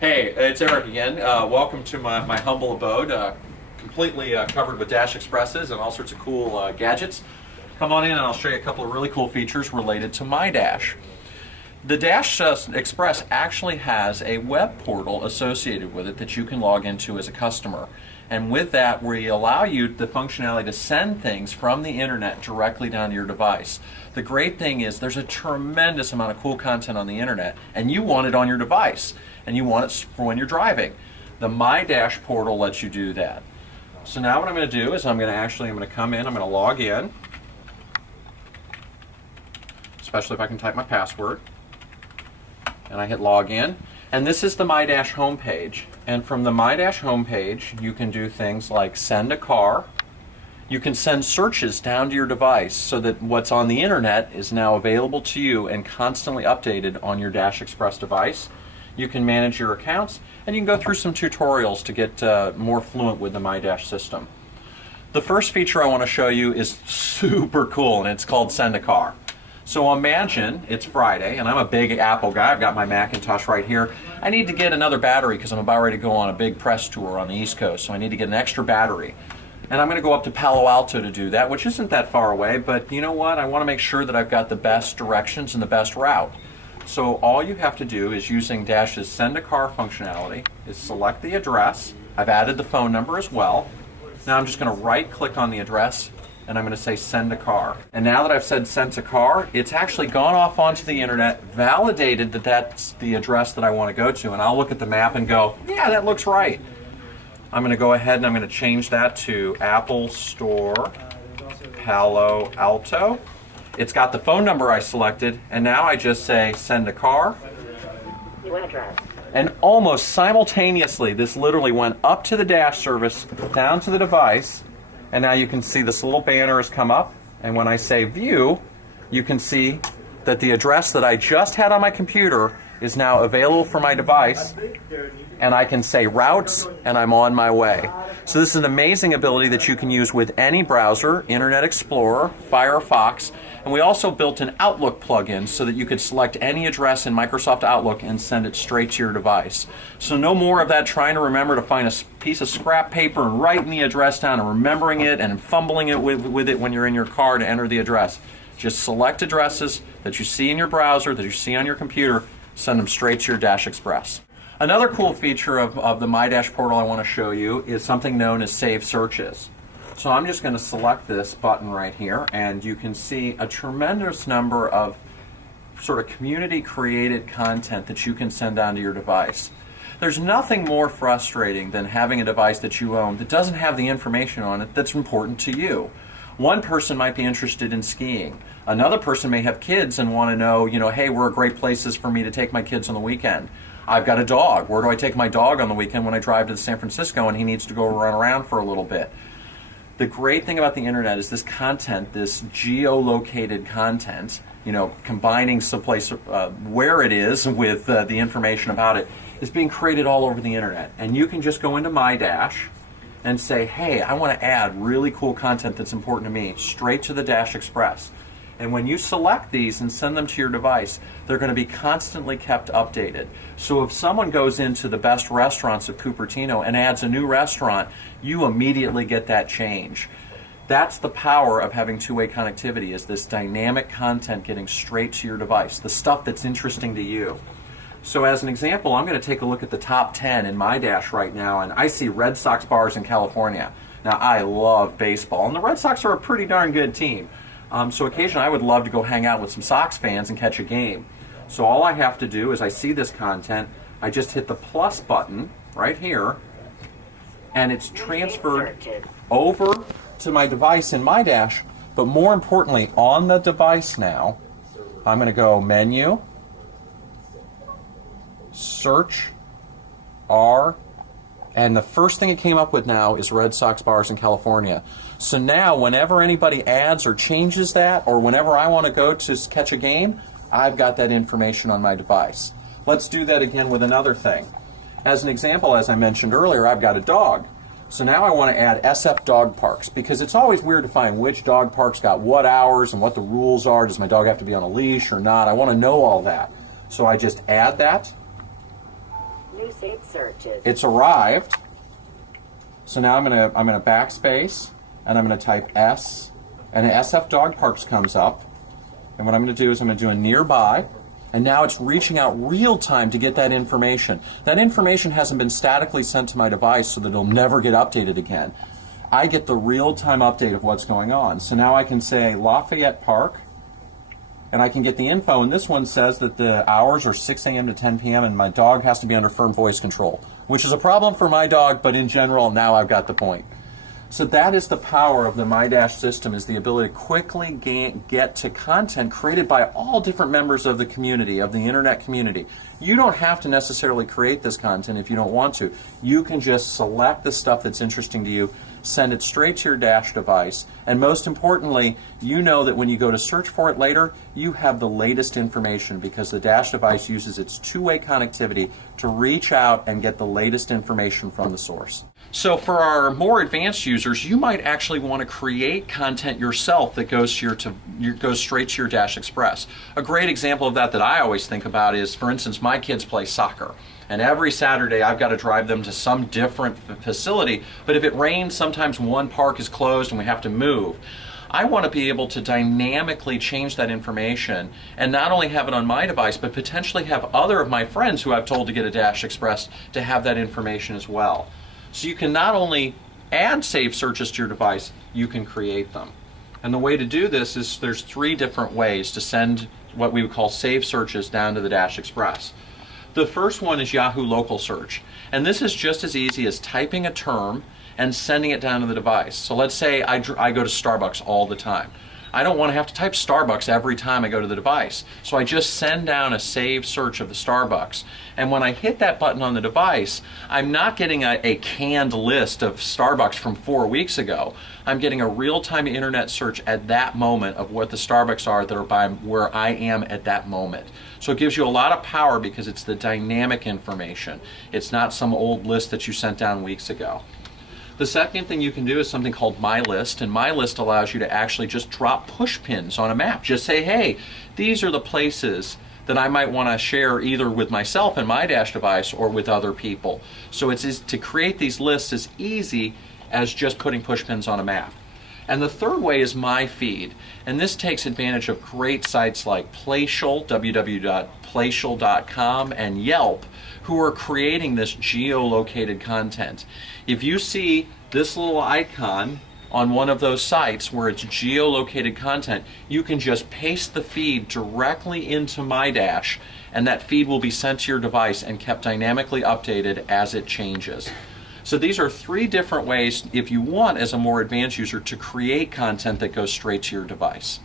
Hey, it's Eric again. Welcome to my humble abode, completely covered with Dash Expresses and all sorts of cool gadgets. Come on in and I'll show you a couple of really cool features related to MyDash. The Dash Express actually has a web portal associated with it that you can log into as a customer. And with that, we allow you the functionality to send things from the internet directly down to your device. The great thing is there's a tremendous amount of cool content on the internet, and you want it on your device, and you want it for when you're driving. The MyDash portal lets you do that. So now what I'm going to do is I'm going to come in, I'm going to log in, especially if I can type my password, and I hit log in. And this is the MyDash homepage. And from the MyDash homepage, you can do things like send a car. You can send searches down to your device so that what's on the internet is now available to you and constantly updated on your Dash Express device. You can manage your accounts, and you can go through some tutorials to get more fluent with the MyDash system. The first feature I want to show you is super cool, and it's called Send a Car. So imagine it's Friday, and I'm a big Apple guy. I've got my Macintosh right here. I need to get another battery because I'm about ready to go on a big press tour on the East Coast, so I need to get an extra battery. And I'm going to go up to Palo Alto to do that, which isn't that far away, but you know what? I want to make sure that I've got the best directions and the best route. So all you have to do is using Dash's Send a Car functionality is select the address. I've added the phone number as well. Now I'm just going to right-click on the address, and I'm going to say send a car. And now that I've said send a car, it's actually gone off onto the internet, validated that that's the address that I want to go to, and I'll look at the map and go, yeah, that looks right. I'm going to go ahead and I'm going to change that to Apple Store, Palo Alto. It's got the phone number I selected, and now I just say send a car. New address. And almost simultaneously, this literally went up to the Dash service, down to the device, and now you can see this little banner has come up, and when I say view, you can see that the address that I just had on my computer is now available for my device, and I can say routes, and I'm on my way. So this is an amazing ability that you can use with any browser, Internet Explorer, Firefox, and we also built an Outlook plugin so that you could select any address in Microsoft Outlook and send it straight to your device. So no more of that trying to remember to find a piece of scrap paper and writing the address down and remembering it and fumbling it with it when you're in your car to enter the address. Just select addresses that you see in your browser, that you see on your computer, send them straight to your Dash Express. Another cool feature of the MyDash portal I want to show you is something known as Save Searches. So I'm just going to select this button right here, and you can see a tremendous number of sort of community-created content that you can send down to your device. There's nothing more frustrating than having a device that you own that doesn't have the information on it that's important to you. One person might be interested in skiing. Another person may have kids and want to know, hey, where are great places for me to take my kids on the weekend? I've got a dog. Where do I take my dog on the weekend when I drive to San Francisco and he needs to go run around for a little bit? The great thing about the internet is this content, this geolocated content, combining someplace where it is with the information about it, is being created all over the internet. And you can just go into MyDash and say, hey, I want to add really cool content that's important to me straight to the Dash Express. And when you select these and send them to your device, they're going to be constantly kept updated. So if someone goes into the best restaurants of Cupertino and adds a new restaurant, you immediately get that change. That's the power of having two-way connectivity, is this dynamic content getting straight to your device, the stuff that's interesting to you. So as an example, I'm going to take a look at the top 10 in MyDash right now, and I see Red Sox bars in California. Now, I love baseball, and the Red Sox are a pretty darn good team. So occasionally I would love to go hang out with some Sox fans and catch a game. So all I have to do is I see this content, I just hit the plus button right here, and it's transferred over to my device in MyDash. But more importantly, on the device now, I'm going to go Menu, Search, R, and the first thing it came up with now is Red Sox bars in California. So now whenever anybody adds or changes that, or whenever I want to go to catch a game, I've got that information on my device. Let's do that again with another thing. As an example, as I mentioned earlier, I've got a dog. So now I want to add SF dog parks, because it's always weird to find which dog park's got what hours and what the rules are. Does my dog have to be on a leash or not? I want to know all that. So I just add that. New saved searches. It's arrived. So now I'm gonna backspace and I'm gonna type S, and SF Dog Parks comes up. And what I'm gonna do is I'm gonna do a nearby, and now it's reaching out real time to get that information. That information hasn't been statically sent to my device so that it'll never get updated again. I get the real time update of what's going on. So now I can say Lafayette Park, and I can get the info, and this one says that the hours are 6 a.m. to 10 p.m. and my dog has to be under firm voice control, which is a problem for my dog, but in general, now I've got the point. So that is the power of the MyDash system, is the ability to quickly get to content created by all different members of the community, of the internet community. You don't have to necessarily create this content if you don't want to. You can just select the stuff that's interesting to you, send it straight to your Dash device, and most importantly, you know that when you go to search for it later, you have the latest information because the Dash device uses its two-way connectivity to reach out and get the latest information from the source. So for our more advanced users, you might actually want to create content yourself that goes straight to your Dash Express. A great example of that I always think about is, for instance, my kids play soccer. And every Saturday I've got to drive them to some different facility, but if it rains, sometimes one park is closed and we have to move. I want to be able to dynamically change that information and not only have it on my device, but potentially have other of my friends who I've told to get a Dash Express to have that information as well. So you can not only add saved searches to your device, you can create them. And the way to do this is there's 3 different ways to send what we would call saved searches down to the Dash Express. The first one is Yahoo Local Search, and this is just as easy as typing a term and sending it down to the device. So let's say I go to Starbucks all the time. I don't want to have to type Starbucks every time I go to the device. So I just send down a saved search of the Starbucks. And when I hit that button on the device, I'm not getting a canned list of Starbucks from 4 weeks ago. I'm getting a real-time internet search at that moment of what the Starbucks are that are by where I am at that moment. So it gives you a lot of power because it's the dynamic information. It's not some old list that you sent down weeks ago. The second thing you can do is something called My List, and My List allows you to actually just drop push pins on a map. Just say, hey, these are the places that I might want to share either with myself and my Dash device or with other people. So to create these lists as easy as just putting push pins on a map. And the third way is My Feed, and this takes advantage of great sites like Playshul, www.playshul.com, and Yelp, who are creating this geolocated content. If you see this little icon on one of those sites where it's geolocated content, you can just paste the feed directly into MyDash, and that feed will be sent to your device and kept dynamically updated as it changes. So these are 3 different ways, if you want, as a more advanced user, to create content that goes straight to your device.